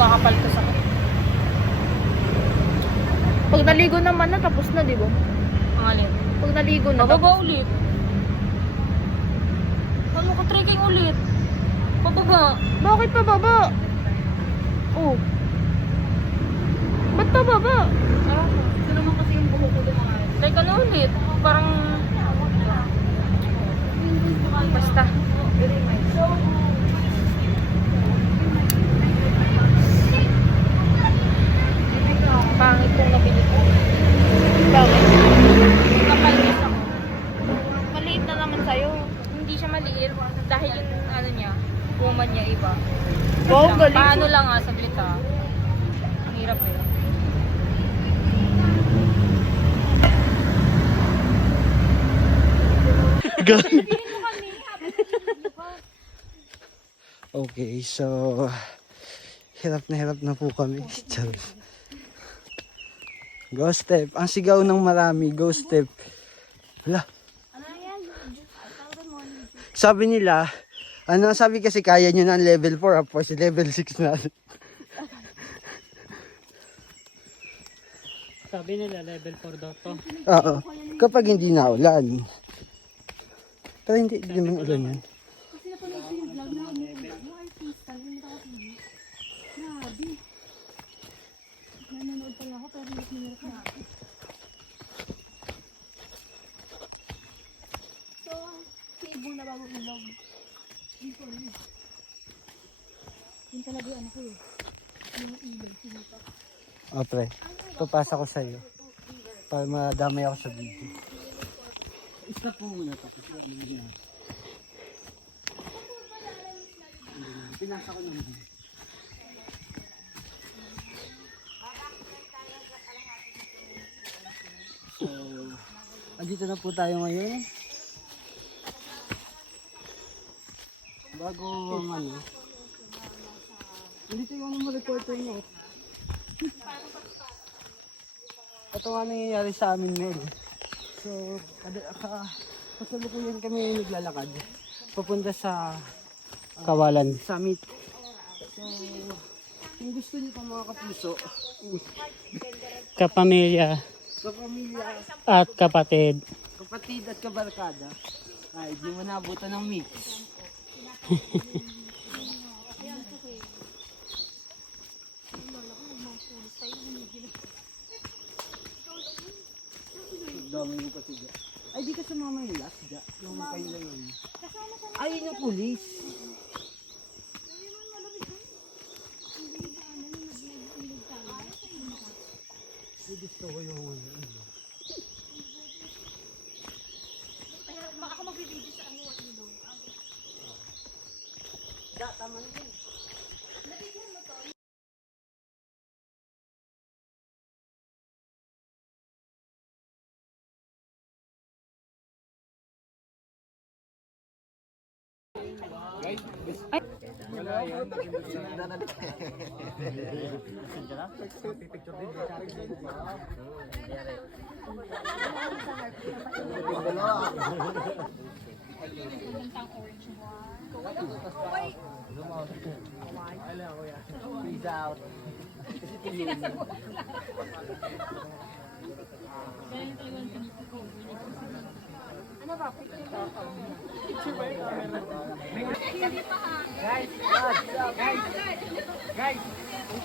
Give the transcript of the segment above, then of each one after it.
kakapal ka sa pag naligo naman na, tapos na, di ba? Ang alin? Pag naligo na, bababa ulit. Ano ka trekking ulit? Pababa. Bakit pababa? Oh. Ba't pababa? Ito naman kasi yung buho ko dumaan. Like ano ulit? Parang... Basta. Pangit kong nabili ko. Bakit? Kapaliit ako. Maliit na naman sa'yo. Hindi siya maliit. Dahil yung ano niya, woman niya iba. Wow, galing. Paano lang saglit ha. Ang hirap eh. Okay, so hirap na po kami. Go step. Ang sigaw ng marami, go step. Wala. Sabi nila, sabi kasi kaya nyo na ang level 4, tapos level 6 na. Sabi nila level 4 daw to. Oo. Kapag hindi na ulan. Pero hindi naman ulan yan. Kasi napanood ko yung vlog na yung artista, yung nakakasili. Grabe. Nanonood pala ako pero hindi minirap na ako. So, cable na bago ilog. Yun talaga yung ano ko eh. Yung ilog, sinita. O pre, papasa ko sa'yo. Para madamay ako sa video. Isa po muna to kasi ano yun. Pinasa ko naman. So, andito na po tayo ngayon. Bago ano. Andito yung ano reporter mo. Ito nga nangyayari sa amin ngayon. So, kasalukuyan kami naglalakad. Papunta sa Kawalan. summit. So, kung gusto niyo pa mga kapuso, Kapamilya kapamilya, at kapatid. kapatid at kabarkada, ay di mo naabutan ng mix. Dami mo kasi dyan. Ay, di ka sumama yung last dyan. Yung kayo lang yun. Ay, yun yung pulis. Ay, gusto ko yung ano. Ako magbibigay sa ano, ilog. Tama na yun. Peace out. Ano ba? Guys,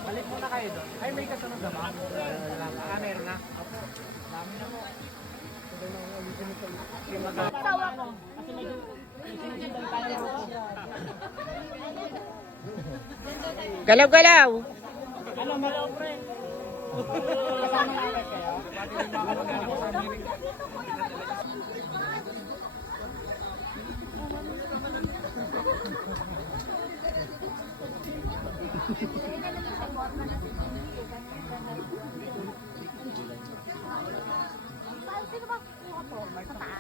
balik muna kayo doon. Ay, may kasunod na ba? Meron na. Dami na po. Tawa ko. Galaw-galaw! Ano, malaw, pre? Kasama natin kayo? Sino ba kuha to? Sa taas.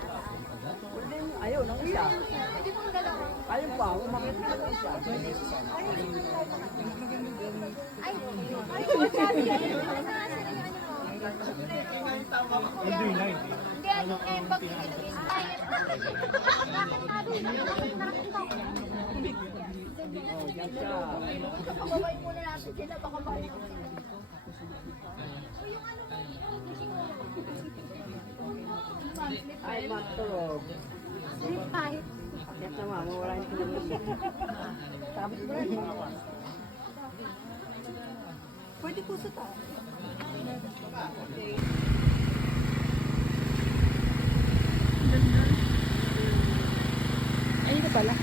Ayaw, nang isa. Pwede mong dalawa. Ayaw pa, umakit na lang isa. Ay, masabi. Hindi, ano eh, pag ay, Kakababay muna natin sila, baka balik sila. Ay, matulog. Kahit. Kasi sa mama, wala yung tulog. Tapos mo rin. Pwede po sa taas. Ay, ito pala.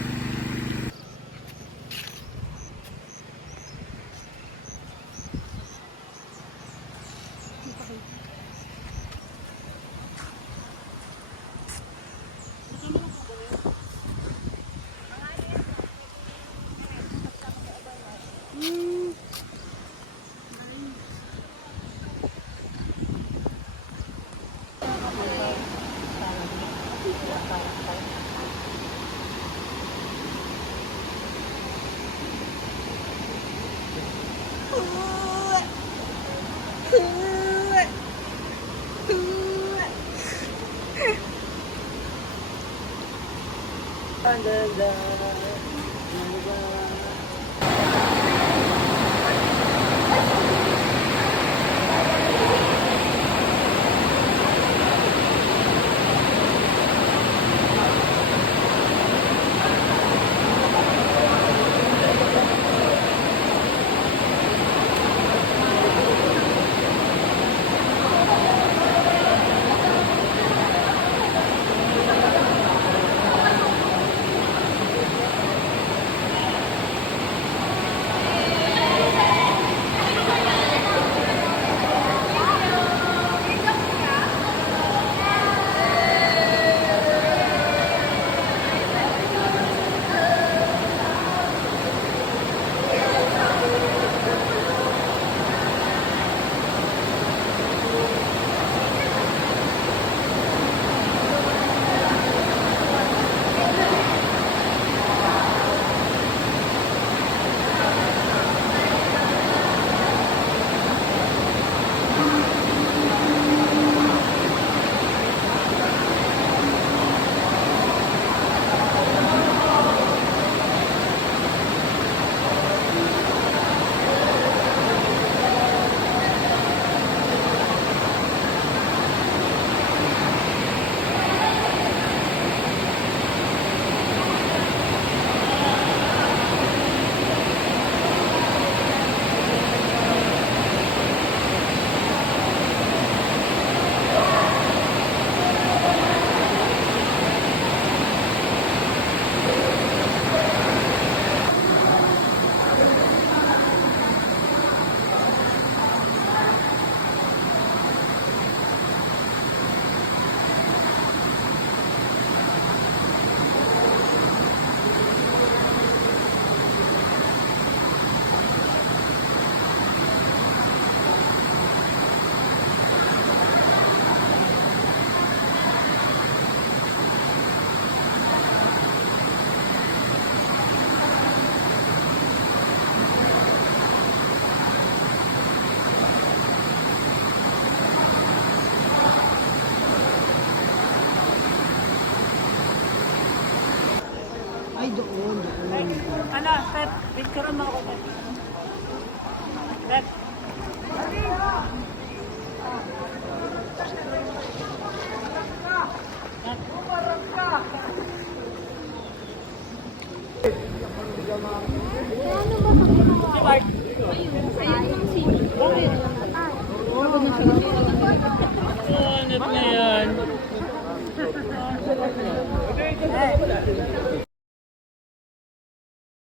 Ay, doon. Ano, Pet, picture mo ako, Pet. Pet. Ano na yan?